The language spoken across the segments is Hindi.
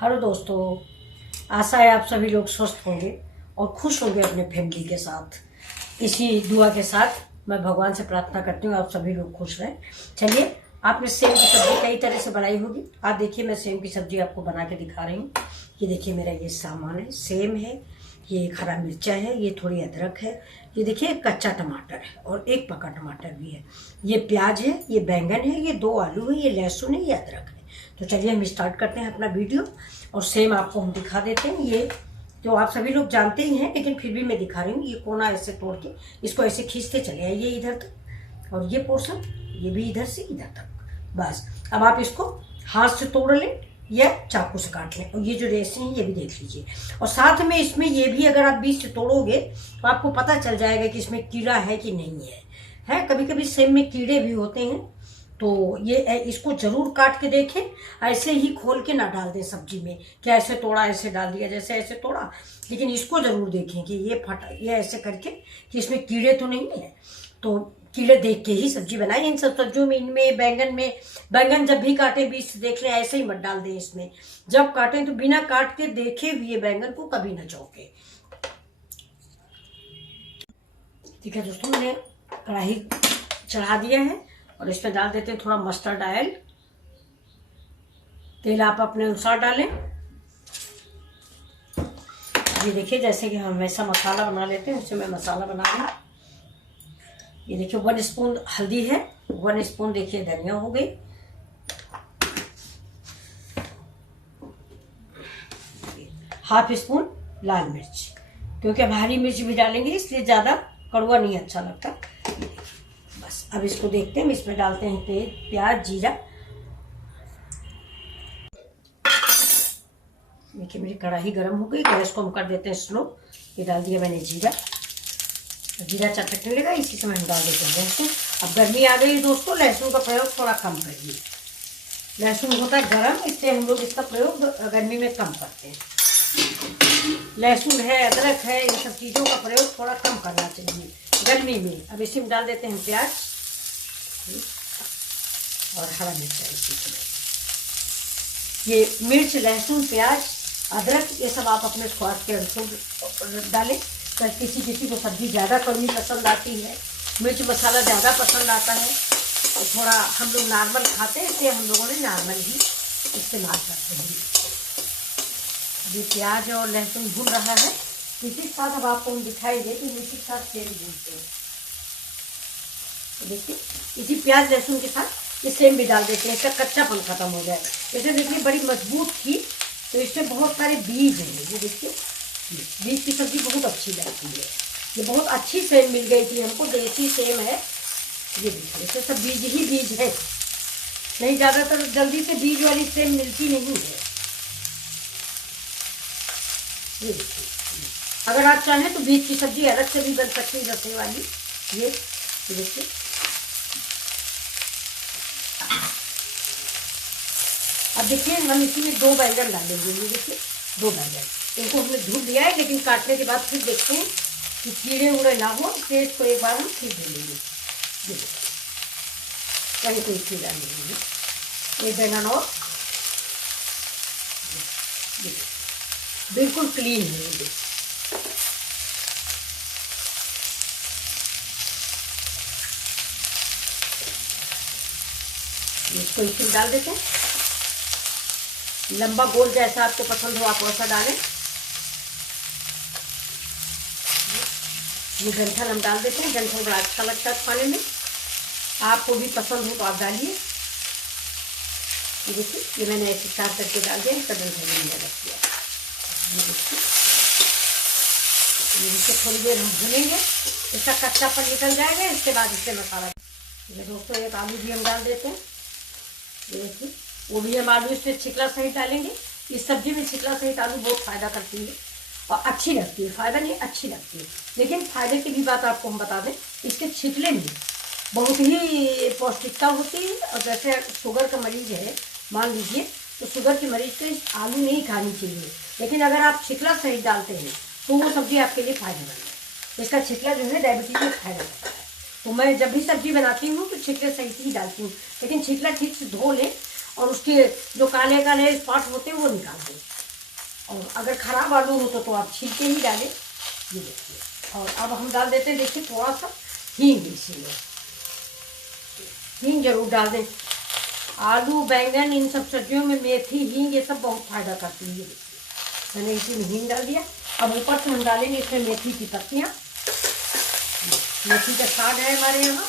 हेलो दोस्तों, आशा है आप सभी लोग स्वस्थ होंगे और खुश होंगे अपने फैमिली के साथ। इसी दुआ के साथ मैं भगवान से प्रार्थना करती हूँ आप सभी लोग खुश रहें। चलिए, आपने सेम की सब्जी कई तरह से बनाई होगी। आप देखिए, मैं सेम की सब्जी आपको बना के दिखा रही हूँ। ये देखिए, मेरा ये सामान है, सेम है, ये एक हरा मिर्चा है, ये थोड़ी अदरक है, ये देखिए एक कच्चा टमाटर है और एक पका टमाटर भी है, ये प्याज है, ये बैंगन है, ये 2 आलू है, ये लहसुन है, ये अदरक है। तो चलिए हम स्टार्ट करते हैं अपना वीडियो और सेम आपको हम दिखा देते हैं। ये जो आप सभी लोग जानते ही हैं, लेकिन फिर भी मैं दिखा रही हूँ। ये कोना ऐसे तोड़ के इसको ऐसे खींचते चले आइए इधर तक, और ये पोर्शन ये भी इधर से इधर तक। बस अब आप इसको हाथ से तोड़ लें या चाकू से काट लें। और ये जो रेसे हैं ये भी देख लीजिए, और साथ में इसमें ये भी अगर आप बीच से तोड़ोगे तो आपको पता चल जाएगा कि इसमें कीड़ा है कि नहीं है। कभी कभी सेम में कीड़े भी होते हैं, तो ये इसको जरूर काट के देखें। ऐसे ही खोल के ना डाल दें सब्जी में, क्या ऐसे तोड़ा ऐसे डाल दिया, जैसे ऐसे तोड़ा। लेकिन इसको जरूर देखें कि ये ऐसे करके कि इसमें कीड़े तो नहीं है। तो कीड़े देख के ही सब्जी बनाए। इन सब सब्जियों में, इनमें बैंगन जब भी काटे बीच से देख लें, ऐसे ही मत डाल दें इसमें। जब काटें तो बिना काट के देखे हुए बैंगन को कभी ना चौंके। ठीक है दोस्तों, मैंने कढ़ाई चढ़ा दिया है और इसमें डाल देते हैं थोड़ा मस्टर्ड ऑयल। तेल आप अपने अनुसार डालें। ये देखिए, जैसे कि हम हमेशा मसाला बना लेते हैं, उससे मैं मसाला बना रही हूँ। ये देखिए 1 स्पून हल्दी है, 1 स्पून देखिए धनिया हो गई, ½ स्पून लाल मिर्च, क्योंकि हम हरी मिर्च भी डालेंगे इसलिए ज़्यादा कड़वा नहीं अच्छा लगता। बस अब इसको देखते हैं, इसमें डालते हैं तेल, प्याज, जीरा। देखिए मेरी कढ़ाई गर्म हो गई, गैस को हम कर देते हैं स्लो। ये डाल दिया मैंने जीरा चटकने लगा, इसी समय हम डाल देते हैं लहसुन। अब गर्मी आ गई दोस्तों, लहसुन का प्रयोग थोड़ा कम करिए। लहसुन होता है गर्म, इसलिए हम लोग इसका प्रयोग गर्मी में कम करते हैं। लहसुन है, अदरक है, इन सब चीज़ों का प्रयोग थोड़ा कम करना चाहिए गर्मी में। अब इसी में डाल देते हैं प्याज और हरा मिर्च। इसी में ये मिर्च, लहसुन, प्याज, अदरक, ये सब आप अपने स्वाद के अनुसार डालें। तो किसी को सब्जी ज़्यादा कड़वी पसंद आती है, मिर्च मसाला ज़्यादा पसंद आता है, तो थोड़ा हम लोग नॉर्मल खाते हैं, इसलिए हम लोगों ने नॉर्मल ही इस्तेमाल करते हैं। अभी प्याज और लहसुन भून रहा है, इसी के साथ अब आपको हम दिखाई दे कि इसी के साथ तेल भूनते हैं। तो देखिए, इसी प्याज लहसुन के साथ ये सेम भी डाल देते हैं, इसका कच्चापन खत्म हो जाए। जैसे देखिए बड़ी मजबूत थी, तो इसमें बहुत सारे बीज हैं। ये देखिए, बीज की सब्जी बहुत अच्छी लगती है। ये बहुत अच्छी सेम मिल गई थी हमको, देसी सेम है। ये देखिए, इसमें सब बीज ही बीज है, नहीं ज़्यादातर जल्दी से बीज वाली सेम मिलती नहीं है। ये देखिए, अगर आप चाहें तो बीज की सब्जी अलग से भी बन सकती है, रसे वाली। ये देखिए, अब देखिए हम इसी में 2 बैंगन डालेंगे। ये देखिए 2 बैंगन, इनको हमने धुल लिया है, लेकिन काटने के बाद फिर देखते हैं कि कीड़े उड़े ना हो, इसलिए इसको एक बार हम फिर धुल लेंगे। कहीं कोई कीड़ा नहीं है। ये बैंगन और बिल्कुल क्लीन है। इसको इसमें डाल देते हैं। लंबा गोल जैसा आपको पसंद हो आप वैसा डालें। ये गंठल हम डाल देते हैं, गंठल बड़ा अच्छा लगता है खाने में, आपको भी पसंद हो तो आप डालिए। ये देखिए, ये मैंने ऐसे 4 करके डाल दिया, इसका गंठल मैंने रख दिया। ये देखिए, इसे थोड़ी देर हम भूनेंगे, इसका कच्चापन निकल जाएगा। इसके बाद इससे मसाला, ये दोस्तों एक आलू भी हम डाल देते हैं। ये देखिए, वो भी हम आलू इसमें छिकला सहित डालेंगे। इस सब्जी में छिकला सहित आलू बहुत फ़ायदा करती है और अच्छी लगती है। फ़ायदा नहीं, अच्छी लगती है। लेकिन फ़ायदे की भी बात आपको हम बता दें, इसके छिकले में बहुत ही पौष्टिकता होती है। और जैसे शुगर का मरीज़ है, मान लीजिए, तो शुगर के मरीज़ को आलू नहीं खानी चाहिए, लेकिन अगर आप छिकला सहित डालते हैं तो वो सब्ज़ी आपके लिए फ़ायदेमंद है। इसका छिकला जो है डायबिटीज़ में फ़ायदा करता है। तो मैं जब भी सब्जी बनाती हूँ तो छिकले सहित ही डालती हूँ, लेकिन छिकला ठीक से धो लें और उसके जो काले काले स्पॉट होते हैं वो निकाल दें। और अगर खराब आलू हो तो आप छील के ही डालें। ये देखिए, और अब हम डाल देते हैं, देखिए थोड़ा सा हींग, इसीलिए हींग जरूर डाल दें। आलू बैंगन इन सब सब्जियों में मेथी हींग ये सब बहुत फायदा करती है। ये देखिए मैंने इसी में हींग डाल दिया। अब ऊपर से हम डालेंगे इसमें मेथी की पत्तियाँ। मेथी का साग है हमारे यहाँ,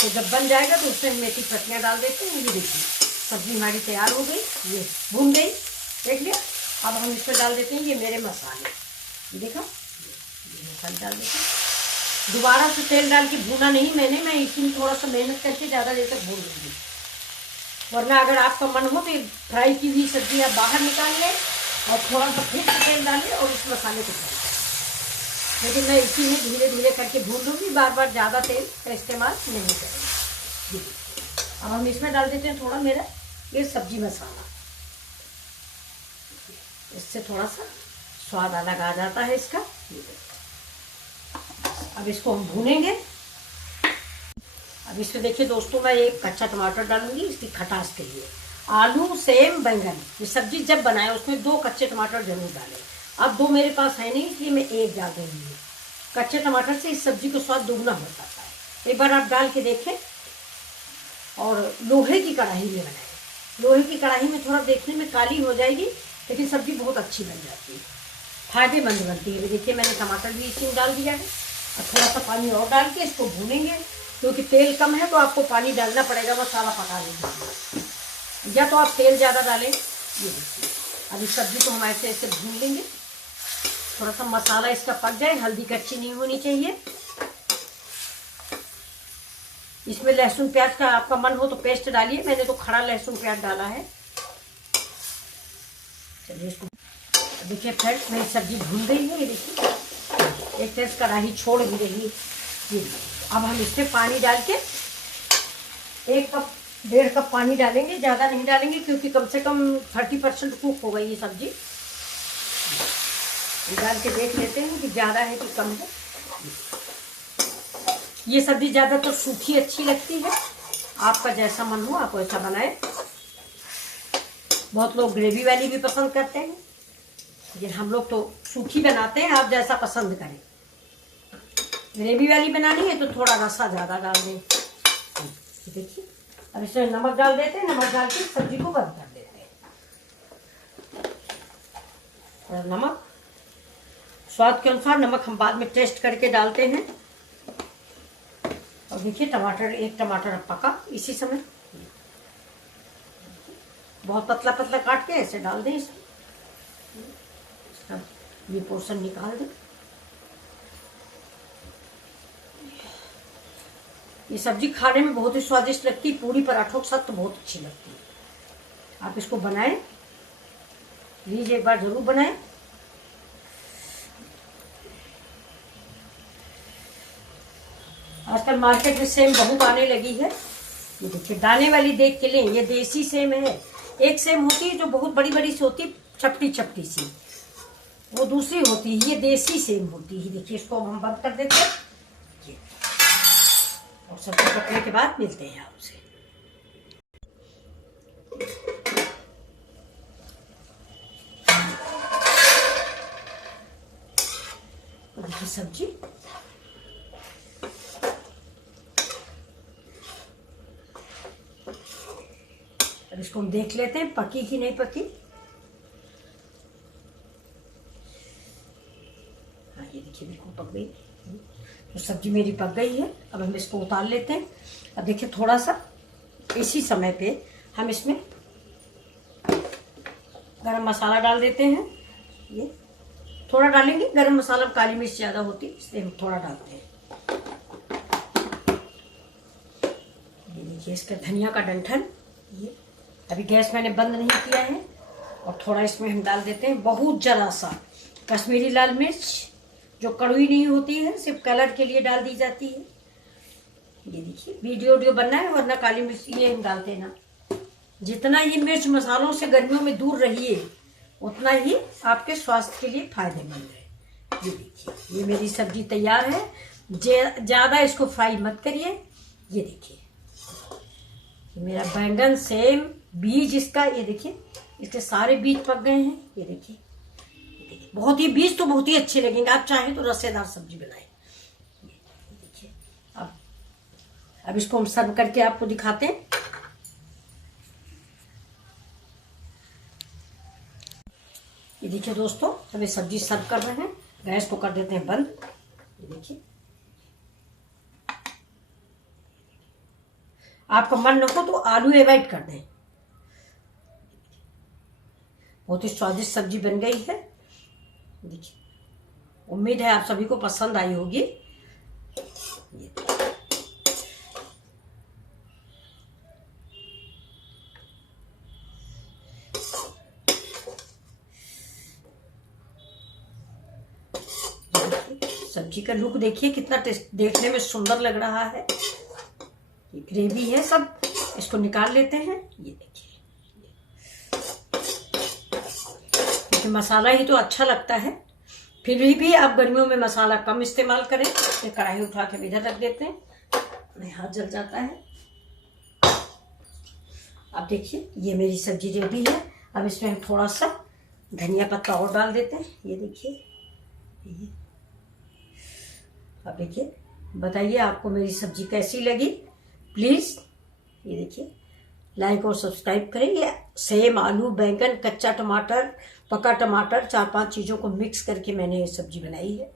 तो जब बन जाएगा तो उसमें मेथी पत्तियाँ डाल देते हैं। ये देखिए सब्जी हमारी तैयार हो गई, ये भून गई, देख लिया। अब हम इसमें डाल देते हैं ये मेरे मसाले, ये देखा, ये मसाले डाल देते हैं। दोबारा से तेल डाल के भूना नहीं मैंने, मैं इसमें थोड़ा सा मेहनत करके ज़्यादा देर तक भून लूँगी। वरना अगर आपका मन हो तो फ्राई की हुई सब्जी आप बाहर निकाल लें और थोड़ा सा फिर से तेल डालें और उस मसाले को डालें। लेकिन मैं इसी में धीरे धीरे करके भून लूँगी, बार बार ज़्यादा तेल का इस्तेमाल नहीं करेंगे। अब हम इसमें डाल देते हैं थोड़ा मेरा ये सब्जी मसाला, इससे थोड़ा सा स्वाद अलग आ जाता है इसका। अब इसको हम भूनेंगे। अब इसमें देखिए दोस्तों, मैं एक कच्चा टमाटर डालूंगी इसकी खटास के लिए। आलू सेम बैंगन ये सब्जी जब बनाए उसमें 2 कच्चे टमाटर जरूर डालें। अब 2 मेरे पास है नहीं, इसलिए मैं 1 डाल रही हूँ। कच्चे टमाटर से इस सब्जी को स्वाद दुगना हो जाता है। एक बार आप डाल के देखें। और लोहे की कढ़ाई में बनाएं। लोहे की कढ़ाई में थोड़ा देखने में काली हो जाएगी, लेकिन सब्जी बहुत अच्छी बन जाती है, फायदेमंद बनती है। देखिए मैंने टमाटर भी इसमें डाल दिया है। और थोड़ा सा पानी और डाल के इसको भूनेंगे, क्योंकि तेल कम है तो आपको पानी डालना पड़ेगा मसाला पकाने के लिए, या तो आप तेल ज़्यादा डालें। ये देखिए अब इस सब्जी को हम ऐसे भून लेंगे। थोड़ा सा मसाला इसका पक जाए, हल्दी कच्ची नहीं होनी चाहिए। इसमें लहसुन प्याज का आपका मन हो तो पेस्ट डालिए, मैंने तो खड़ा लहसुन प्याज डाला है। चलिए इसको देखिए फ्रेंड्स, मेरी सब्जी भून गई है। ये देखिए एक तरह कढ़ाई छोड़ भी रही है। ये अब हम इसमें पानी डाल के 1 कप 1.5 कप पानी डालेंगे, ज़्यादा नहीं डालेंगे क्योंकि कम से कम 30% कुक हो गई ये सब्जी। डाल के देख लेते हैं कि ज़्यादा है कि कम है। ये सब्जी ज़्यादातर सूखी अच्छी लगती है, आपका जैसा मन हो आप वैसा बनाएं। बहुत लोग ग्रेवी वाली भी पसंद करते हैं, लेकिन हम लोग तो सूखी बनाते हैं, आप जैसा पसंद करें। ग्रेवी वाली बनानी है तो थोड़ा रसा ज़्यादा डाल दें। देखिए अब इसमें नमक डाल देते हैं, नमक डाल के सब्जी को बंद कर देते हैं। और नमक स्वाद के अनुसार, नमक हम बाद में टेस्ट करके डालते हैं। और देखिए टमाटर, 1 टमाटर पका इसी समय। बहुत पतला पतला काट के ऐसे डाल दें इसमें, ये पोर्शन निकाल दें। ये सब्जी खाने में बहुत ही स्वादिष्ट लगती है, पूरी पराठों के साथ तो बहुत अच्छी लगती है। आप इसको बनाएं, प्लीज एक बार जरूर बनाएं। आजकल मार्केट में सेम बहुत आने लगी है। ये देखिए दाने वाली देख के लें, ये देसी सेम है। एक सेम होती है जो बहुत बड़ी बड़ी सी होती है, चपटी चपटी सी, वो दूसरी होती है, ये देसी सेम होती है। देखिए इसको हम बंद कर देते हैं और सब्जी पकने के बाद मिलते हैं आपसे। देखिए सब्जी अब इसको हम देख लेते हैं पकी कि नहीं पकी। हाँ ये देखिए बिल्कुल पक गई, तो सब्जी मेरी पक गई है। अब हम इसको उतार लेते हैं। अब देखिए थोड़ा सा इसी समय पे हम इसमें गरम मसाला डाल देते हैं। ये थोड़ा डालेंगे, गरम मसाला में काली मिर्च ज़्यादा होती है इसलिए हम थोड़ा डालते हैं। ये देखिए इसका धनिया का डंठल, ये अभी गैस मैंने बंद नहीं किया है। और थोड़ा इसमें हम डाल देते हैं बहुत जरा सा कश्मीरी लाल मिर्च, जो कड़वी नहीं होती है, सिर्फ कलर के लिए डाल दी जाती है। ये देखिए वीडियो बनना है, वरना काली मिर्च ये हम डालते ना। जितना ये मिर्च मसालों से गर्मियों में दूर रहिए, उतना ही आपके स्वास्थ्य के लिए फायदेमंद है। ये देखिए ये मेरी सब्जी तैयार है। ज़्यादा इसको फ्राई मत करिए। ये देखिए मेरा बैंगन सेम बीज इसका, ये देखिए इसके सारे बीज पक गए हैं। ये देखिए बहुत ही बीज तो बहुत ही अच्छे लगेंगे। आप चाहें तो रसेदार सब्जी बनाएं। देखिए अब इसको हम सर्व करके आपको दिखाते हैं। ये देखिए दोस्तों, हमें सब्जी सर्व कर रहे हैं। गैस को कर देते हैं बंद। ये देखिए, आपका मन न हो तो आलू अवॉइड कर दें। बहुत ही स्वादिष्ट सब्जी बन गई है। देखिए, उम्मीद है आप सभी को पसंद आई होगी। सब्जी का लुक देखिए कितना टेस्ट, देखने में सुंदर लग रहा है। ये ग्रेवी है सब, इसको निकाल लेते हैं। ये देखिए, क्योंकि मसाला ही तो अच्छा लगता है। फिर भी आप गर्मियों में मसाला कम इस्तेमाल करें। ये कढ़ाई उठा के इधर रख देते हैं, मेरा हाथ जल जाता है। अब देखिए, ये मेरी सब्जी रेडी है। अब इसमें हम थोड़ा सा धनिया पत्ता और डाल देते हैं। ये देखिए, ये अब देखिए, बताइए आपको मेरी सब्जी कैसी लगी। प्लीज़ ये देखिए, लाइक और सब्सक्राइब करें। ये सेम आलू, बैंगन, कच्चा टमाटर, पका टमाटर, 4-5 चीज़ों को मिक्स करके मैंने ये सब्जी बनाई है।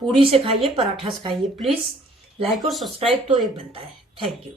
पूड़ी से खाइए, पराठा से खाइए। प्लीज़ लाइक और सब्सक्राइब तो एक बनता है। Thank you.